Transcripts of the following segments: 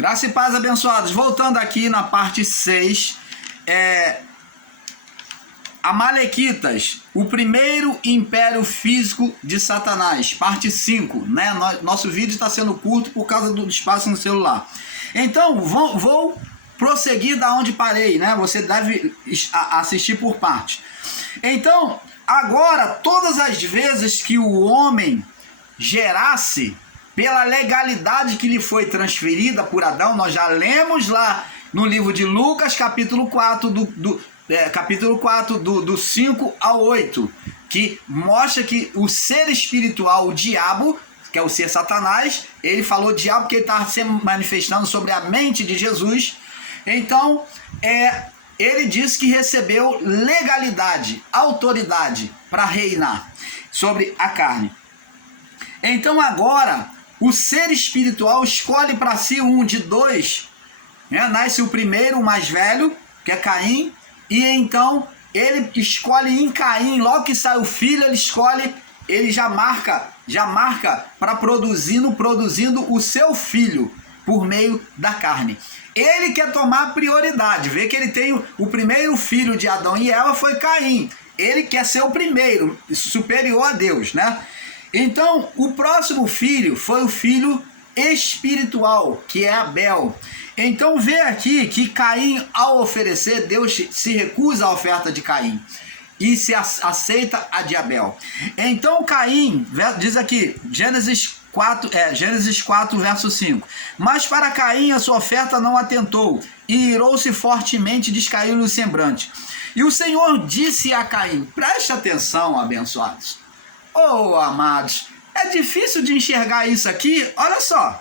Graça e paz, abençoados. Voltando aqui na parte 6, Amalequitas, o primeiro império físico de Satanás, parte 5, né? Nosso vídeo está sendo curto por causa do espaço no celular. Então, vou prosseguir da onde parei, né? Você deve assistir por parte. Então, agora, todas as vezes que o homem gerasse, pela legalidade que lhe foi transferida por Adão, nós já lemos lá no livro de Lucas, capítulo 4, do 5 ao 8, que mostra que o ser espiritual, o diabo, que é o ser Satanás, ele falou diabo porque ele estava se manifestando sobre a mente de Jesus. Então, ele disse que recebeu legalidade, autoridade para reinar sobre a carne. Então agora, o ser espiritual escolhe para si um de dois, né? Nasce o primeiro, o mais velho, que é Caim, e então ele escolhe em Caim, logo que sai o filho, ele já marca para produzindo o seu filho por meio da carne. Ele quer tomar prioridade, vê que ele tem o primeiro filho de Adão e Eva foi Caim. Ele quer ser o primeiro, superior a Deus, né? Então, o próximo filho foi o filho espiritual, que é Abel. Então, vê aqui que Caim, ao oferecer, Deus se recusa à oferta de Caim e se aceita a de Abel. Então, Caim, diz aqui, Gênesis 4, verso 5. Mas para Caim a sua oferta não atentou, e irou-se fortemente, descaiu-lhe o semblante. E o Senhor disse a Caim, preste atenção, abençoados. Oh, amados, é difícil de enxergar isso aqui. Olha só,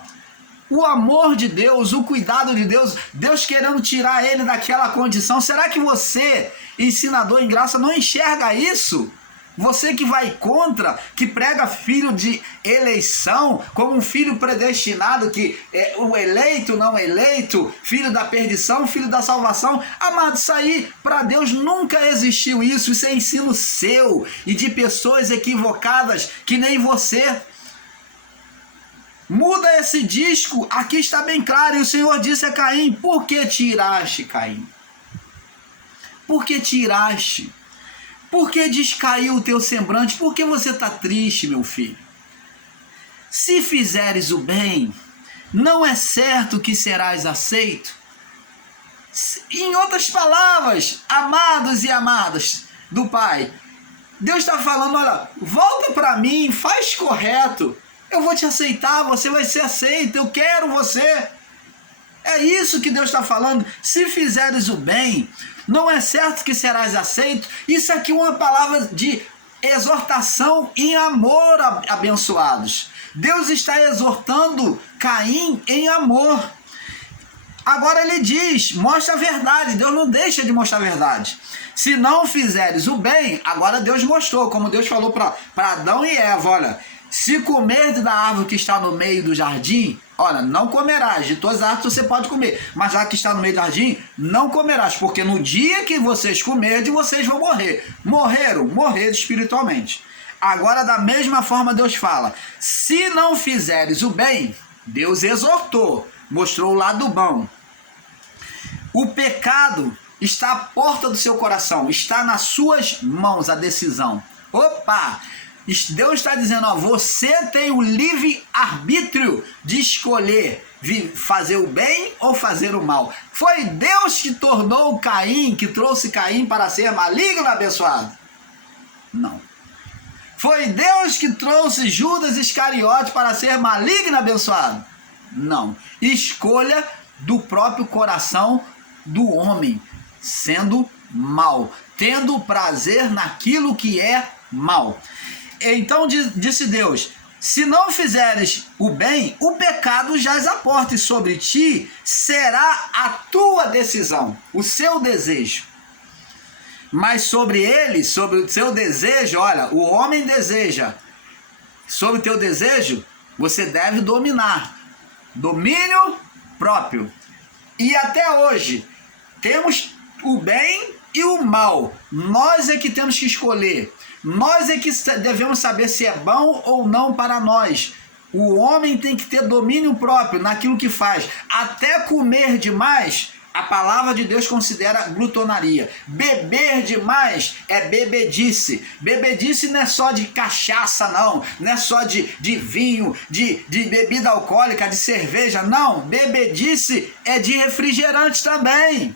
o amor de Deus, o cuidado de Deus, Deus querendo tirar ele daquela condição. Será que você, ensinador em graça, não enxerga isso? Você que vai contra, que prega filho de eleição, como um filho predestinado, que é o eleito, não eleito, filho da perdição, filho da salvação. Amado, isso aí, para Deus nunca existiu isso. Isso é ensino seu e de pessoas equivocadas, que nem você. Muda esse disco, aqui está bem claro. E o Senhor disse a Caim, por que tiraste, Caim? Por que tiraste? Por que descaiu o teu semblante? Por que você está triste, meu filho? Se fizeres o bem, não é certo que serás aceito? Em outras palavras, amados e amadas do Pai, Deus está falando, olha, volta para mim, faz correto, eu vou te aceitar, você vai ser aceito, eu quero você. É isso que Deus está falando. Se fizeres o bem, não é certo que serás aceito. Isso aqui é uma palavra de exortação em amor, abençoados. Deus está exortando Caim em amor. Agora ele diz, mostra a verdade. Deus não deixa de mostrar a verdade. Se não fizeres o bem, agora Deus mostrou, como Deus falou para Adão e Eva, olha, se comerdes da árvore que está no meio do jardim, olha, não comerás, de todas as árvores você pode comer, mas já que está no meio do jardim, não comerás, porque no dia que vocês comerem, vocês vão morrer. Morreram espiritualmente. Agora, da mesma forma, Deus fala, se não fizeres o bem, Deus exortou, mostrou o lado bom. O pecado está à porta do seu coração, está nas suas mãos a decisão. Opa! Deus está dizendo, ó, você tem o livre arbítrio de escolher fazer o bem ou fazer o mal. Foi Deus que tornou Caim, que trouxe Caim para ser maligno, abençoado? Não. Foi Deus que trouxe Judas Iscariote para ser maligno, abençoado? Não. Escolha do próprio coração do homem, sendo mal, tendo prazer naquilo que é mal. Então disse Deus, se não fizeres o bem, o pecado jaz à porta e sobre ti será a tua decisão, o seu desejo. Mas sobre ele, sobre o seu desejo, olha, o homem deseja, sobre o teu desejo, você deve dominar, domínio próprio. E até hoje, temos o bem e o mal, nós é que temos que escolher. Nós é que devemos saber se é bom ou não para nós. O homem tem que ter domínio próprio naquilo que faz. Até comer demais, a palavra de Deus considera glutonaria. Beber demais é bebedice. Bebedice não é só de cachaça, não. Não é só de vinho, de bebida alcoólica, de cerveja. Não, bebedice é de refrigerante também.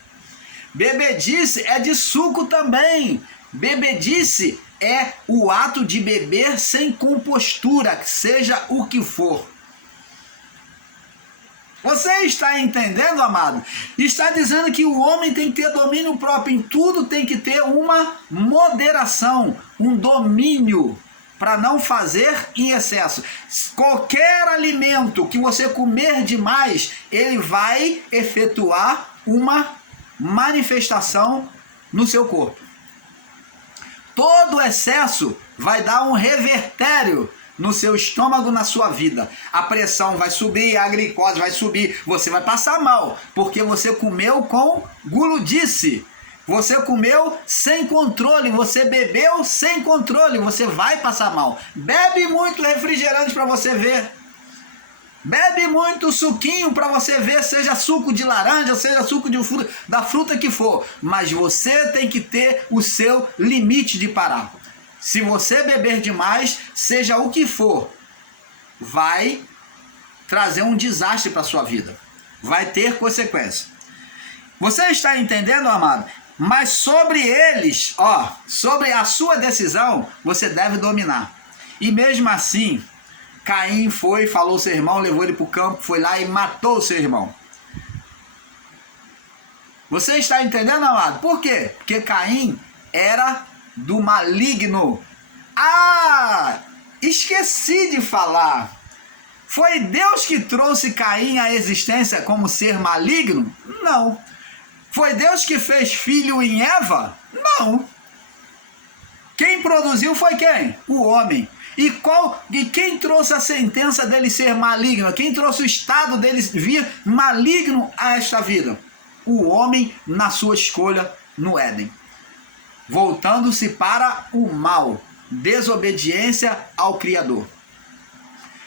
Bebedice é de suco também. Bebedice é o ato de beber sem compostura, seja o que for. Você está entendendo, amado? Está dizendo que o homem tem que ter domínio próprio em tudo, tem que ter uma moderação, um domínio para não fazer em excesso. Qualquer alimento que você comer demais, ele vai efetuar uma manifestação no seu corpo. Todo excesso vai dar um revertério no seu estômago, na sua vida. A pressão vai subir, a glicose vai subir, você vai passar mal, porque você comeu com guludice, você comeu sem controle, você bebeu sem controle, você vai passar mal. Bebe muito refrigerante para você ver. Bebe muito suquinho para você ver, seja suco de laranja, seja suco de fruta, da fruta que for, mas você tem que ter o seu limite de parar. Se você beber demais, seja o que for, vai trazer um desastre para a sua vida. Vai ter consequência. Você está entendendo, amado? Mas sobre eles, sobre a sua decisão, você deve dominar. E mesmo assim, Caim foi, falou ao seu irmão, levou ele para o campo, foi lá e matou o seu irmão. Você está entendendo, amado? Por quê? Porque Caim era do maligno. Esqueci de falar. Foi Deus que trouxe Caim à existência como ser maligno? Não. Foi Deus que fez filho em Eva? Não. Quem produziu foi quem? O homem. E quem trouxe a sentença dele ser maligno? Quem trouxe o estado dele vir maligno a esta vida? O homem na sua escolha no Éden. Voltando-se para o mal, desobediência ao Criador,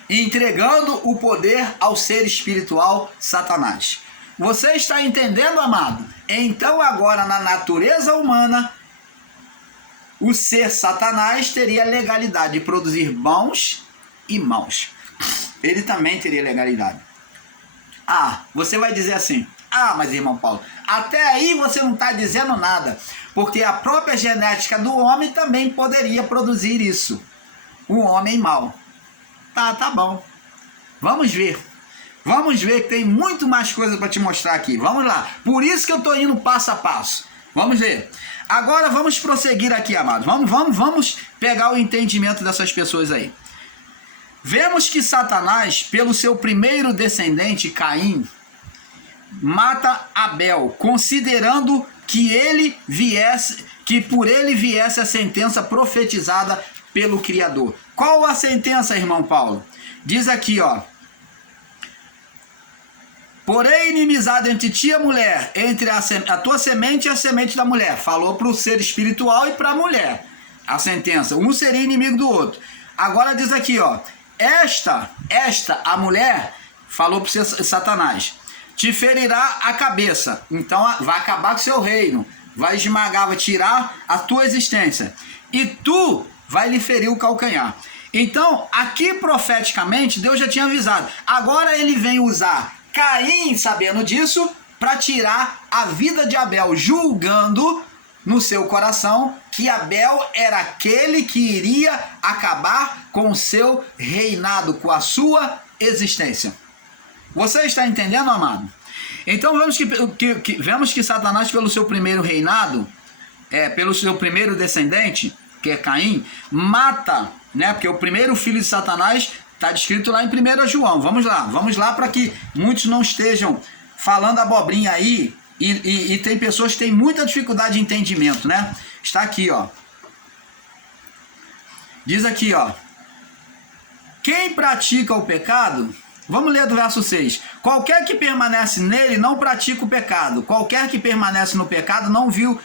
entregando o poder ao ser espiritual Satanás. Você está entendendo, amado? Então agora na natureza humana, o ser Satanás teria legalidade de produzir bons e maus. Ele também teria legalidade. Você vai dizer assim, mas irmão Paulo, até aí você não está dizendo nada, porque a própria genética do homem também poderia produzir isso, um homem mau. Tá bom, vamos ver que tem muito mais coisa para te mostrar aqui, vamos lá, por isso que eu estou indo passo a passo, vamos ver. Agora vamos prosseguir aqui, amados, vamos pegar o entendimento dessas pessoas aí. Vemos que Satanás, pelo seu primeiro descendente, Caim, mata Abel, considerando que por ele viesse a sentença profetizada pelo Criador. Qual a sentença, irmão Paulo? Diz aqui, porém inimizade entre ti e a mulher, entre a tua semente e a semente da mulher. Falou para o ser espiritual e para a mulher. A sentença, um seria inimigo do outro. Agora diz aqui, esta, a mulher, falou para o Satanás, te ferirá a cabeça, então vai acabar com o seu reino, vai esmagar, vai tirar a tua existência, e tu vai lhe ferir o calcanhar. Então, aqui profeticamente, Deus já tinha avisado. Agora ele vem usar Caim, sabendo disso, para tirar a vida de Abel, julgando no seu coração que Abel era aquele que iria acabar com o seu reinado, com a sua existência. Você está entendendo, amado? Então vemos que Satanás, pelo seu primeiro reinado, pelo seu primeiro descendente, que é Caim, mata, porque o primeiro filho de Satanás está descrito lá em 1 João. Vamos lá para que muitos não estejam falando abobrinha aí, e tem pessoas que têm muita dificuldade de entendimento, Está aqui, Diz aqui, quem pratica o pecado Vamos ler do verso 6. Qualquer que permanece nele não pratica o pecado. Qualquer que permanece no pecado não ouviu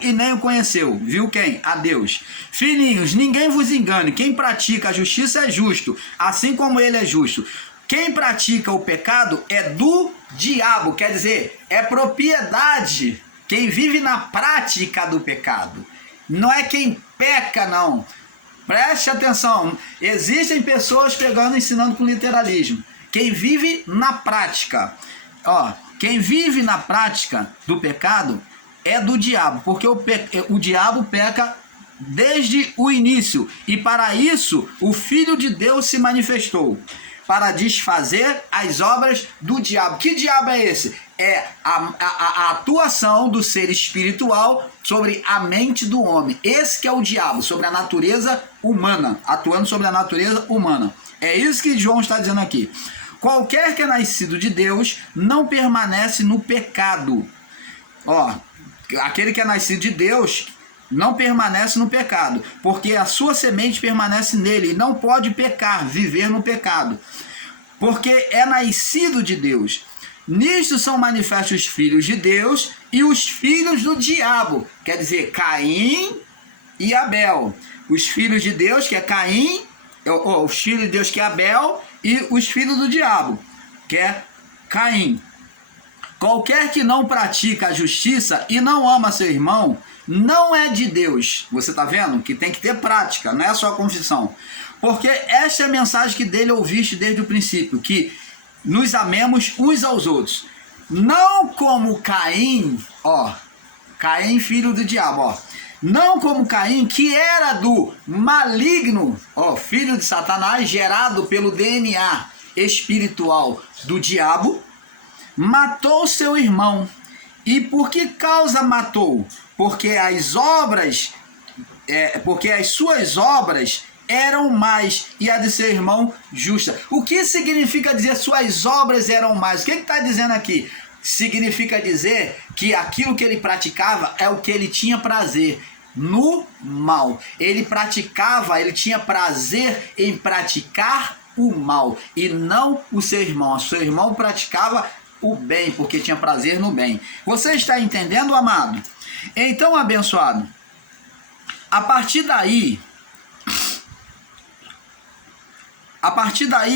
e nem o conheceu. Viu quem? A Deus. Filhinhos, ninguém vos engane. Quem pratica a justiça é justo, assim como ele é justo. Quem pratica o pecado é do diabo. Quer dizer, é propriedade. Quem vive na prática do pecado. Não é quem peca, não. Preste atenção, existem pessoas pegando e ensinando com literalismo. Quem vive na prática, quem vive na prática do pecado é do diabo, porque o diabo peca desde o início, e para isso o Filho de Deus se manifestou, para desfazer as obras do diabo. Que diabo é esse? É a atuação do ser espiritual sobre a mente do homem. Esse que é o diabo, sobre a natureza humana, atuando sobre a natureza humana. É isso que João está dizendo aqui. Qualquer que é nascido de Deus não permanece no pecado. Aquele que é nascido de Deus não permanece no pecado, porque a sua semente permanece nele e não pode pecar, viver no pecado, porque é nascido de Deus. Nisto são manifestos os filhos de Deus e os filhos do diabo, quer dizer, Caim e Abel. Os filhos de Deus, que é Caim, os filhos de Deus, que é Abel, e os filhos do diabo, que é Caim. Qualquer que não pratica a justiça e não ama seu irmão, não é de Deus. Você está vendo que tem que ter prática, não é só confissão. Porque esta é a mensagem que dele ouviste desde o princípio, que nos amemos uns aos outros. Não como Caim, Caim filho do diabo, não como Caim, que era do maligno, filho de Satanás, gerado pelo DNA espiritual do diabo, matou seu irmão. E por que causa matou? Porque as suas obras eram mais, e a de seu irmão justa. O que significa dizer suas obras eram mais? O que está dizendo aqui? Significa dizer que aquilo que ele praticava é o que ele tinha prazer, no mal. Ele tinha prazer em praticar o mal, e não o seu irmão. O seu irmão praticava o bem, porque tinha prazer no bem. Você está entendendo, amado? Então, abençoado, a partir daí,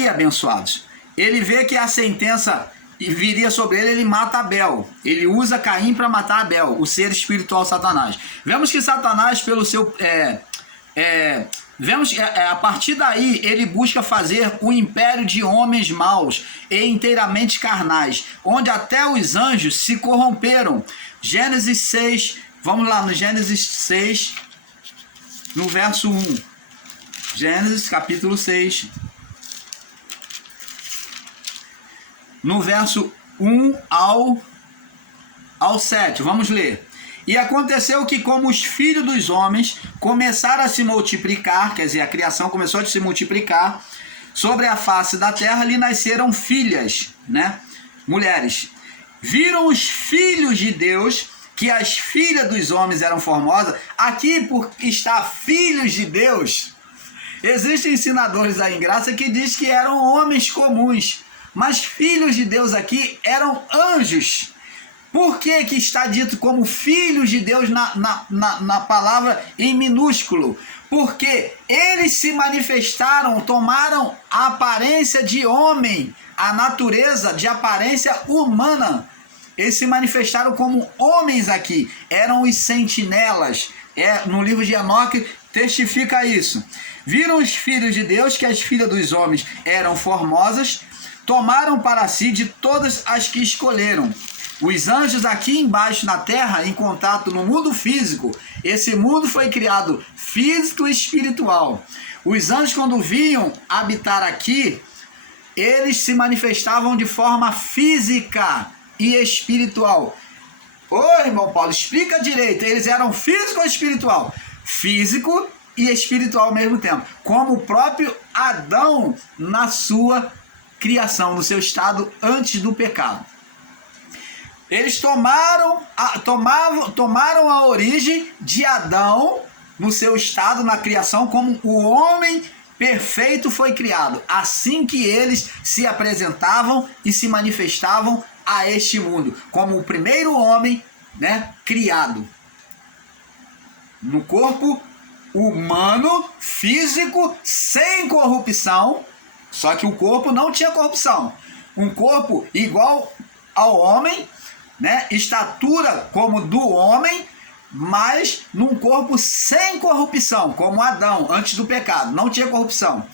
abençoados, ele vê que a sentença viria sobre ele, ele mata Abel. Ele usa Caim para matar Abel, o ser espiritual Satanás. Vemos que Satanás, pelo seu... a partir daí, ele busca fazer um império de homens maus e inteiramente carnais, onde até os anjos se corromperam. Gênesis 6, vamos lá, no Gênesis 6, no verso 1. Gênesis capítulo 6. No verso 1 ao 7, vamos ler. E aconteceu que, como os filhos dos homens começaram a se multiplicar, quer dizer, a criação começou a se multiplicar, sobre a face da terra lhe nasceram filhas, mulheres. Viram os filhos de Deus que as filhas dos homens eram formosas. Aqui, por estar filhos de Deus, existem ensinadores aí em graça que diz que eram homens comuns, mas filhos de Deus aqui eram anjos. Por que está dito como filhos de Deus na palavra em minúsculo? Porque eles se manifestaram, tomaram a aparência de homem, a natureza de aparência humana. Eles se manifestaram como homens aqui, eram os sentinelas. No livro de Enoque testifica isso. Viram os filhos de Deus que as filhas dos homens eram formosas, tomaram para si de todas as que escolheram. Os anjos aqui embaixo na terra, em contato no mundo físico, esse mundo foi criado físico e espiritual. Os anjos, quando vinham habitar aqui, eles se manifestavam de forma física e espiritual. Ô, irmão Paulo, explica direito. Eles eram físico ou espiritual? Físico e espiritual ao mesmo tempo. Como o próprio Adão na sua criação, no seu estado antes do pecado. Eles tomaram a origem de Adão no seu estado na criação como o homem perfeito foi criado, assim que eles se apresentavam e se manifestavam a este mundo, como o primeiro homem, né, criado no corpo humano, físico, sem corrupção, só que o corpo não tinha corrupção, um corpo igual ao homem, né, estatura como do homem, mas num corpo sem corrupção, como Adão, antes do pecado, não tinha corrupção.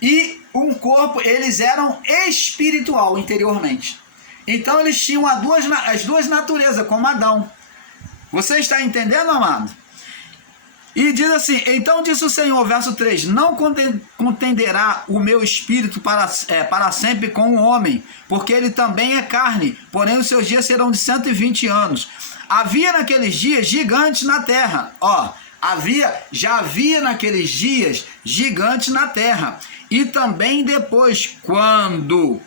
E um corpo, eles eram espiritual interiormente. Então eles tinham as duas naturezas, como Adão. Você está entendendo, amado? E diz assim, então disse o Senhor, verso 3, não contenderá o meu espírito para sempre com o homem, porque ele também é carne, porém os seus dias serão de 120 anos. Havia naqueles dias gigantes na terra, já havia naqueles dias gigantes na terra, e também depois, quando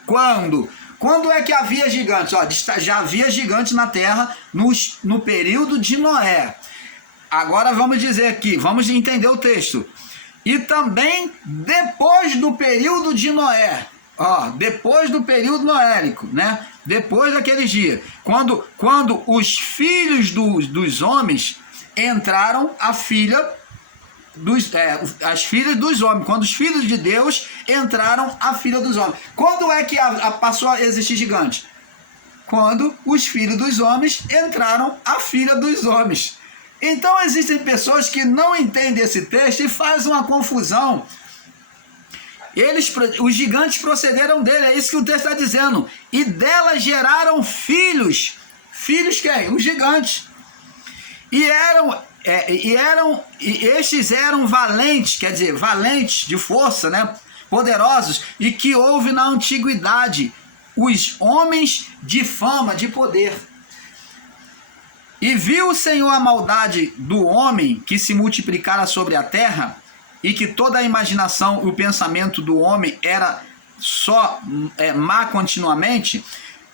é que havia gigantes? Já havia gigantes na terra no período de Noé. Agora vamos dizer aqui, vamos entender o texto. E também depois do período de Noé, depois do período noélico, né? Depois daqueles dias, quando os filhos dos homens entraram as filhas dos homens, quando os filhos de Deus entraram a filha dos homens. Quando é que passou a existir gigante? Quando os filhos dos homens entraram a filha dos homens. Então existem pessoas que não entendem esse texto e fazem uma confusão. Os gigantes procederam dele, é isso que o texto está dizendo. E dela geraram filhos. Filhos quem? Os gigantes. E estes eram valentes, quer dizer, valentes de força, né? Poderosos, e que houve na antiguidade os homens de fama, de poder. E viu o Senhor a maldade do homem que se multiplicara sobre a terra, e que toda a imaginação e o pensamento do homem era só má continuamente.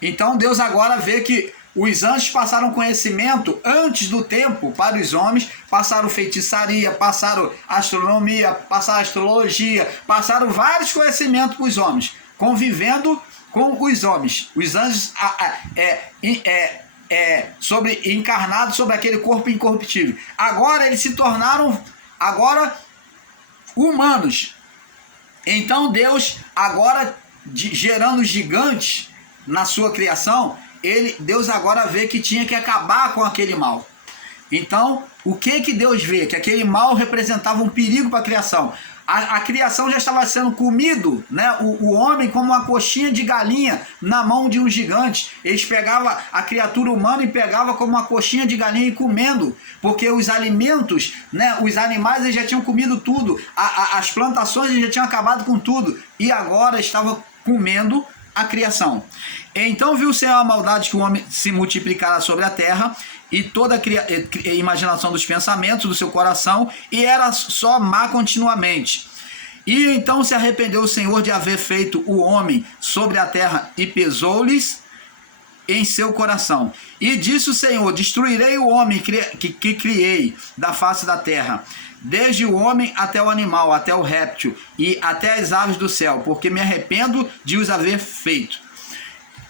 Então Deus agora vê que os anjos passaram conhecimento antes do tempo para os homens, passaram feitiçaria, passaram astronomia, passaram astrologia, passaram vários conhecimentos para os homens, convivendo com os homens. Os anjos encarnados sobre aquele corpo incorruptível. Agora eles se tornaram humanos. Então Deus, agora gerando gigantes na sua criação, Deus agora vê que tinha que acabar com aquele mal. Então, o que Deus vê? Que aquele mal representava um perigo para a criação. A criação já estava sendo comido, né? O homem como uma coxinha de galinha na mão de um gigante. Eles pegavam a criatura humana e pegavam como uma coxinha de galinha e comendo, porque os alimentos, né? Os animais eles já tinham comido tudo, as plantações eles já tinham acabado com tudo, e agora estava comendo a criação. Então viu o Senhor a maldade que o homem se multiplicara sobre a terra, e toda a imaginação dos pensamentos do seu coração, e era só má continuamente. E então se arrependeu o Senhor de haver feito o homem sobre a terra, e pesou-lhes em seu coração. E disse o Senhor: destruirei o homem que criei da face da terra, desde o homem até o animal, até o réptil, e até as aves do céu, porque me arrependo de os haver feito.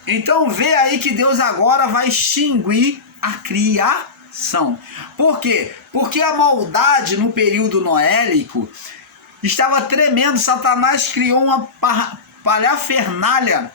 Então vê aí que Deus agora vai extinguir a criação. Por quê? Porque a maldade no período noélico estava tremendo. Satanás criou uma palhafernália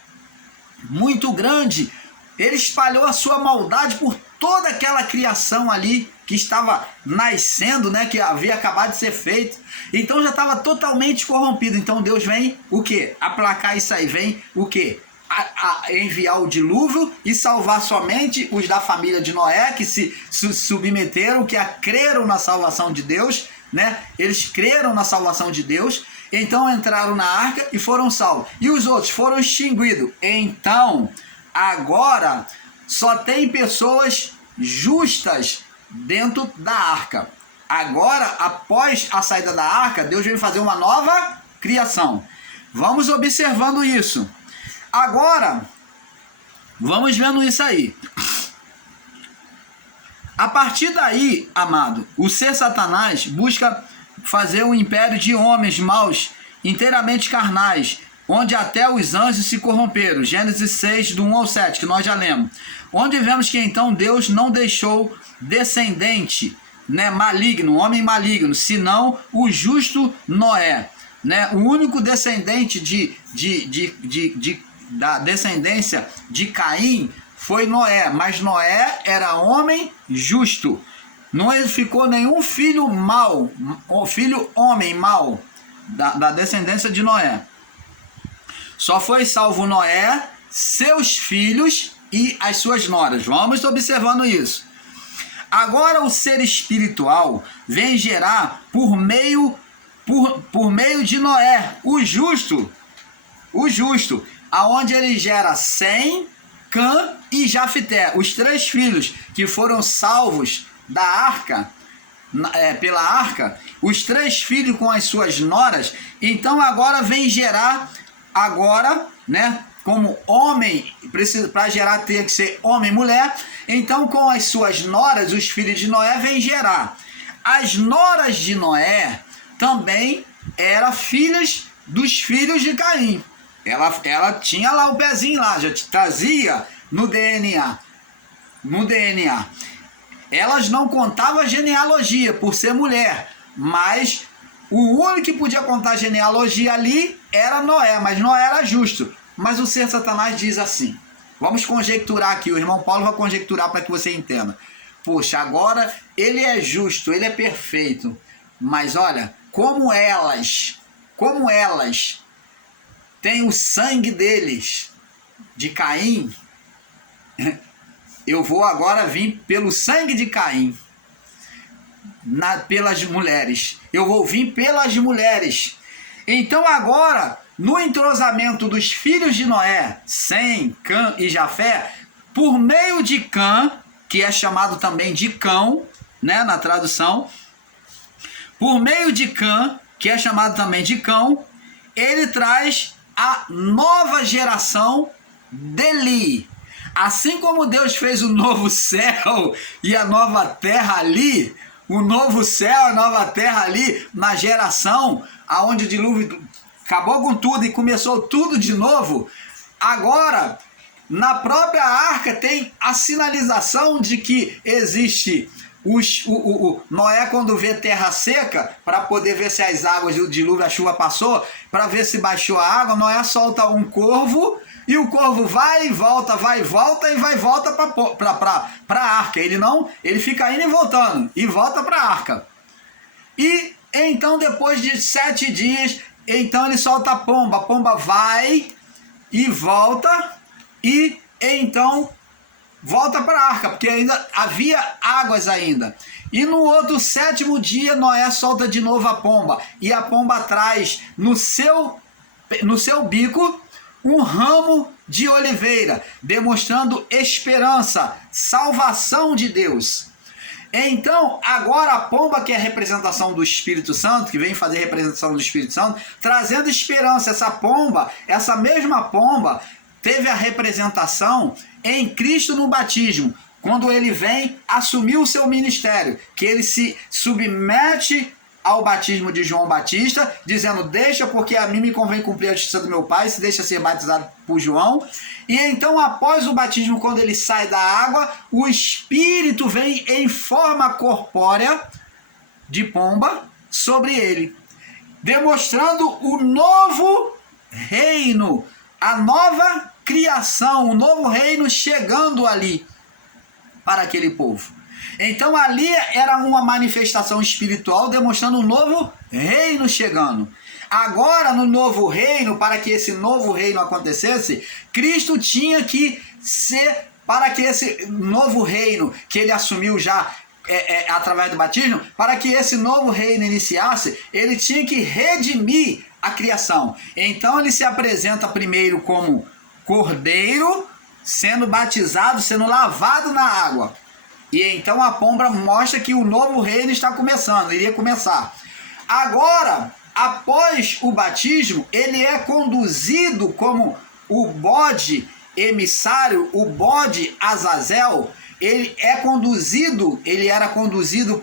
muito grande. Ele espalhou a sua maldade por toda aquela criação ali que estava nascendo, né, que havia acabado de ser feito. Então já estava totalmente corrompido. Então Deus vem o quê? Aplacar isso aí. Vem o quê? A enviar o dilúvio e salvar somente os da família de Noé, que se submeteram, que creram na salvação de Deus, né? Eles creram na salvação de Deus, então entraram na arca e foram salvos. E os outros foram extinguidos. Então, agora, só tem pessoas justas dentro da arca. Agora, após a saída da arca, Deus vem fazer uma nova criação. Vamos observando isso. Agora, vamos vendo isso aí. A partir daí, amado, o ser Satanás busca fazer um império de homens maus inteiramente carnais, onde até os anjos se corromperam. Gênesis 6, do 1 ao 7, que nós já lemos. Onde vemos que então Deus não deixou descendente, né, maligno, homem maligno, senão o justo Noé. Né? O único descendente da descendência de Caim foi Noé, mas Noé era homem justo. Não ficou nenhum filho mau, filho homem mau, da descendência de Noé. Só foi salvo Noé, seus filhos e as suas noras. Vamos observando isso. Agora o ser espiritual vem gerar por meio de Noé, o justo, aonde ele gera Sem, Cã e Jafité, os 3 filhos que foram salvos da arca, pela arca, os 3 filhos com as suas noras. Então agora vem gerar, né, como homem, para gerar tem que ser homem e mulher. Então com as suas noras, os filhos de Noé, vem gerar. As noras de Noé também eram filhas dos filhos de Caim. Ela tinha lá o pezinho lá, já trazia no DNA. Elas não contavam a genealogia por ser mulher, mas o único que podia contar a genealogia ali era Noé, mas Noé era justo. Mas o ser Satanás diz assim, vamos conjecturar aqui, o irmão Paulo vai conjecturar para que você entenda. Poxa, agora ele é justo, ele é perfeito, mas olha, como elas têm o sangue deles, de Caim, eu vou agora vir pelo sangue de Caim, pelas mulheres. Eu vou vir pelas mulheres. Então agora, no entrosamento dos filhos de Noé, Sem, Cã e Jafé, por meio de Cã, que é chamado também de cão, né, na tradução, por meio de Cã, que é chamado também de cão, ele traz a nova geração dele. Assim como Deus fez o novo céu e a nova terra ali, o novo céu e a nova terra ali, na geração aonde o dilúvio acabou com tudo e começou tudo de novo, agora, na própria arca tem a sinalização de que existe Noé, quando vê terra seca, para poder ver se as águas do dilúvio, a chuva passou, para ver se baixou a água, Noé solta um corvo, e o corvo vai e volta para a arca. Ele fica indo e voltando, e volta para a arca. E então, depois de 7 dias, então ele solta a pomba vai e volta, e então volta para a arca, porque ainda havia águas ainda. E no outro 7º dia, Noé solta de novo a pomba, e a pomba traz no seu bico um ramo de oliveira, demonstrando esperança, salvação de Deus. Então, agora a pomba, que é a representação do Espírito Santo, que vem fazer representação do Espírito Santo, trazendo esperança. Essa mesma pomba, teve a representação em Cristo no batismo, quando ele vem assumir o seu ministério, que ele se submete ao batismo de João Batista, dizendo, deixa, porque a mim me convém cumprir a justiça do meu Pai, se deixa ser batizado por João. E então, após o batismo, quando ele sai da água, o Espírito vem em forma corpórea de pomba sobre ele, demonstrando o novo reino, a nova criação, o novo reino chegando ali para aquele povo. Então ali era uma manifestação espiritual demonstrando um novo reino chegando. Agora, no novo reino, para que esse novo reino acontecesse, Cristo tinha que ser, para que esse novo reino que ele assumiu já através do batismo, para que esse novo reino iniciasse, ele tinha que redimir a criação. Então ele se apresenta primeiro como cordeiro, sendo batizado, sendo lavado na água. E então a pomba mostra que o novo reino está começando, iria começar. Agora, após o batismo, ele é conduzido como o bode emissário, o bode Azazel. Ele era conduzido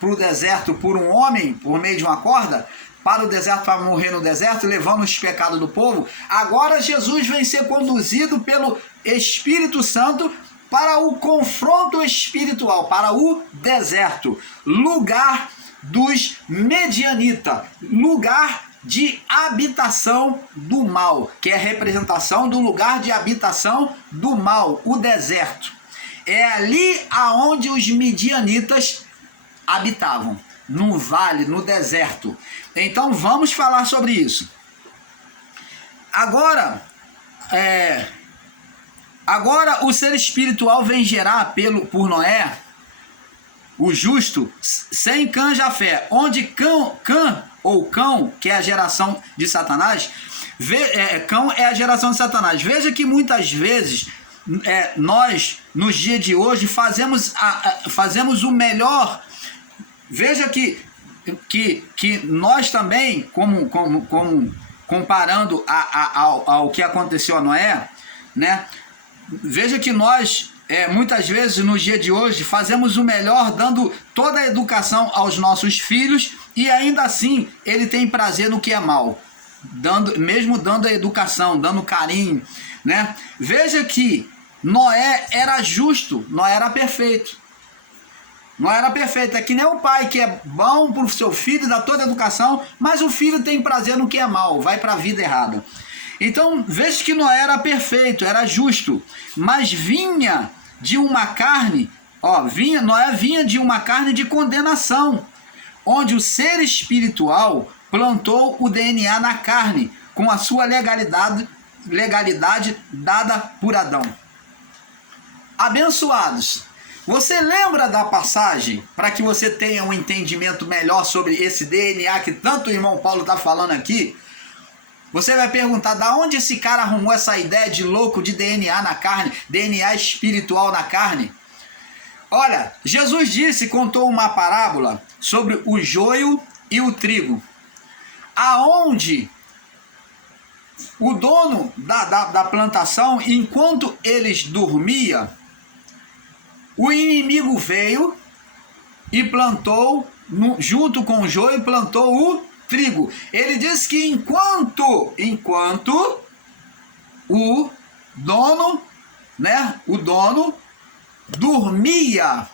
para o deserto por um homem, por meio de uma corda, para o deserto, para morrer no deserto, levando os pecados do povo. Agora Jesus vem ser conduzido pelo Espírito Santo para o confronto espiritual, para o deserto, lugar dos medianitas, lugar de habitação do mal, que é a representação do lugar de habitação do mal, o deserto. É ali aonde os midianitas habitavam, no vale, no deserto. Então vamos falar sobre isso. Agora o ser espiritual vem gerar por Noé, o justo, sem Cã Jafé, onde Cão, que é a geração de Satanás, Cão é a geração de Satanás. Veja que muitas vezes nós, nos dias de hoje, fazemos o melhor. Veja que nós também, como comparando ao que aconteceu a Noé, né? Veja que nós, muitas vezes, nos dias de hoje, fazemos o melhor, dando toda a educação aos nossos filhos, e ainda assim ele tem prazer no que é mal, mesmo dando a educação, dando carinho, né? Veja que Noé era justo, Noé era perfeito. Noé era perfeito, é que nem o pai que é bom para o seu filho, dá toda a educação, mas o filho tem prazer no que é mal, vai para a vida errada. Então, veja que Noé era perfeito, era justo, mas vinha de uma carne, Noé vinha de uma carne de condenação, onde o ser espiritual plantou o DNA na carne, com a sua legalidade dada por Adão. Abençoados, você lembra da passagem, para que você tenha um entendimento melhor sobre esse DNA que tanto o irmão Paulo está falando aqui? Você vai perguntar, da onde esse cara arrumou essa ideia de louco de DNA na carne, DNA espiritual na carne? Olha, Jesus contou uma parábola sobre o joio e o trigo, aonde o dono da plantação, enquanto eles dormiam, o inimigo veio e plantou, junto com o joio, plantou o trigo. Ele disse que enquanto o dono dormia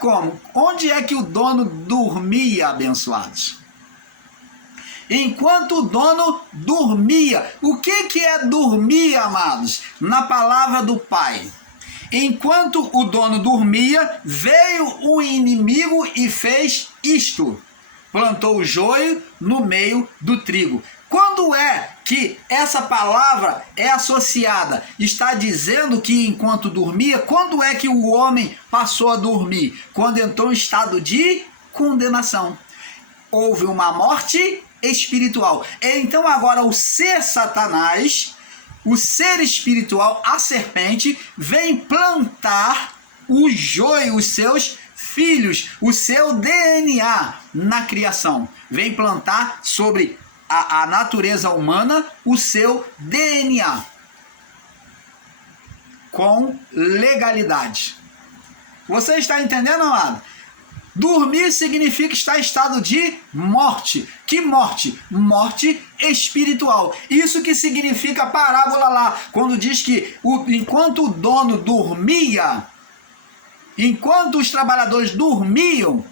como? Onde é que o dono dormia, abençoados? Enquanto o dono dormia. O que é dormir, amados? Na palavra do Pai. Enquanto o dono dormia, veio o inimigo e fez isto. Plantou o joio no meio do trigo. Quando é que essa palavra é associada? Está dizendo que enquanto dormia, quando é que o homem passou a dormir? Quando entrou em estado de condenação. Houve uma morte espiritual. Então agora o ser Satanás, o ser espiritual, a serpente, vem plantar o joio, os seus filhos, o seu DNA na criação. Vem plantar sobre a natureza humana o seu DNA com legalidade. Você está entendendo, amado? Dormir significa estar em estado de morte. Que morte? Morte espiritual. Isso que significa a parábola lá, quando diz que enquanto o dono dormia, enquanto os trabalhadores dormiam,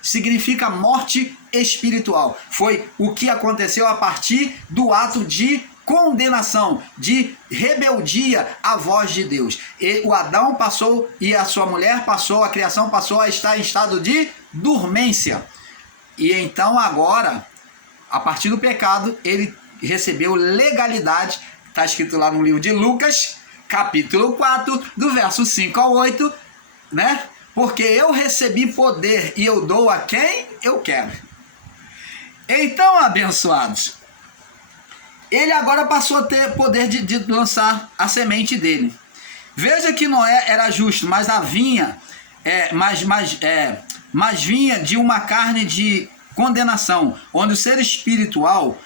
significa morte espiritual. Foi o que aconteceu a partir do ato de condenação, de rebeldia à voz de Deus. E o Adão passou, e a sua mulher passou, a criação passou a estar em estado de dormência. E então agora, a partir do pecado, ele recebeu legalidade. Está escrito lá no livro de Lucas, capítulo 4, do verso 5 ao 8, né? Porque eu recebi poder e eu dou a quem eu quero. Então, abençoados, ele agora passou a ter poder de lançar a semente dele. Veja que Noé era justo, mas vinha de uma carne de condenação, onde o ser espiritual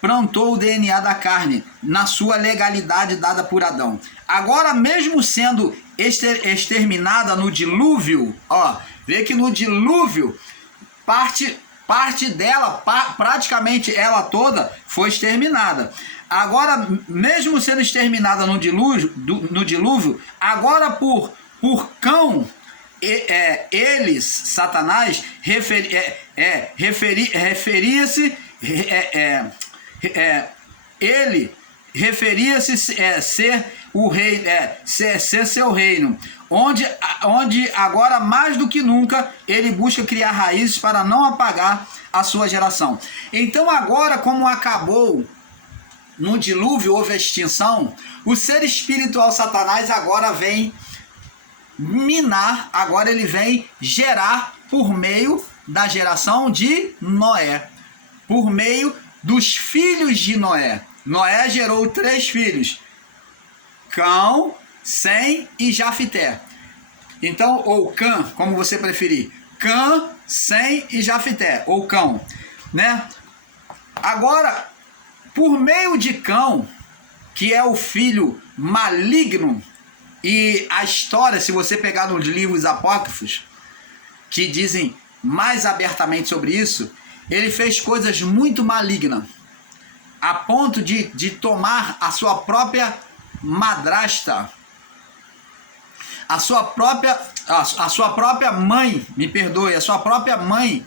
plantou o DNA da carne na sua legalidade dada por Adão. Agora, mesmo sendo exterminada no dilúvio, vê que no dilúvio parte dela, praticamente ela toda, foi exterminada. Agora, mesmo sendo exterminada no dilúvio, agora por Cão, eles, Satanás, ele referia-se ser o rei, ser seu reino, onde agora mais do que nunca ele busca criar raízes para não apagar a sua geração. Então agora, como acabou no dilúvio, houve a extinção, o ser espiritual Satanás agora vem minar, agora ele vem gerar por meio da geração de Noé, por meio dos filhos de Noé. Noé gerou 3 filhos, Cão, Sem e Jafité. Então, ou Cã, como você preferir, Cã, Sem e Jafité, ou Cão, né? Agora, por meio de Cão, que é o filho maligno, e a história, se você pegar nos livros apócrifos, que dizem mais abertamente sobre isso, ele fez coisas muito malignas, a ponto de tomar a sua própria madrasta, a sua própria mãe, me perdoe, a sua própria mãe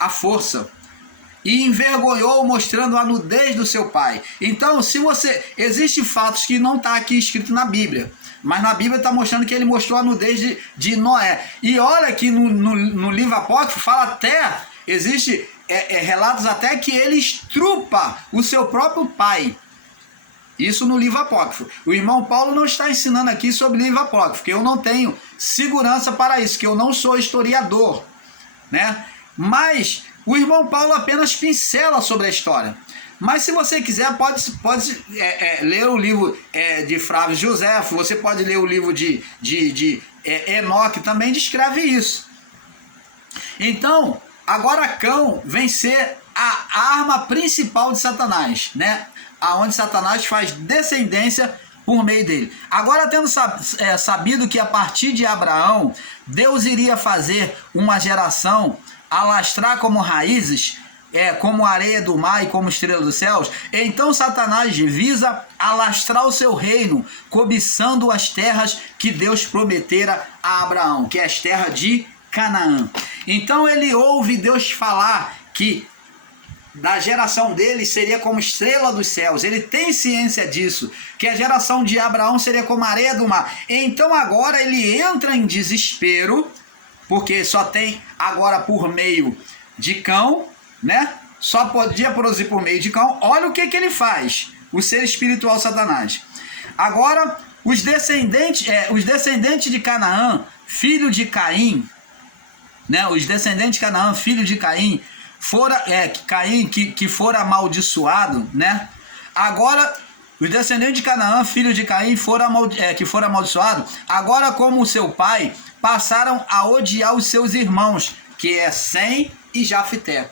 à força, e envergonhou mostrando a nudez do seu pai. Então, existem fatos que não está aqui escrito na Bíblia, mas na Bíblia está mostrando que ele mostrou a nudez de Noé. E olha que no livro apócrifo fala até, existe relatos até que ele estrupa o seu próprio pai. Isso no livro apócrifo. O irmão Paulo não está ensinando aqui sobre livro apócrifo, porque eu não tenho segurança para isso, que eu não sou historiador, né? Mas o irmão Paulo apenas pincela sobre a história. Mas se você quiser, pode ler o livro de Flávio José, você pode ler o livro de Enoque, também descreve isso. Então, agora Cão vem ser a arma principal de Satanás, né? Aonde Satanás faz descendência por meio dele. Agora, tendo sabido que a partir de Abraão, Deus iria fazer uma geração alastrar como raízes, como areia do mar e como estrela dos céus, então Satanás visa alastrar o seu reino, cobiçando as terras que Deus prometera a Abraão, que é as terras de Canaã. Então ele ouve Deus falar que da geração dele seria como estrela dos céus. Ele tem ciência disso, que a geração de Abraão seria como areia do mar. Então agora ele entra em desespero, porque só tem agora por meio de Cão, né? Só podia produzir por meio de Cão. Olha o que ele faz, o ser espiritual Satanás. Agora, os descendentes de Canaã, filho de Caim, né? Os descendentes de Canaã, filho de Caim, Caim que fora amaldiçoado, né? Agora, os descendentes de Canaã, filho de Caim, que foram amaldiçoados, agora como seu pai, passaram a odiar os seus irmãos, que é Sem e Jafité.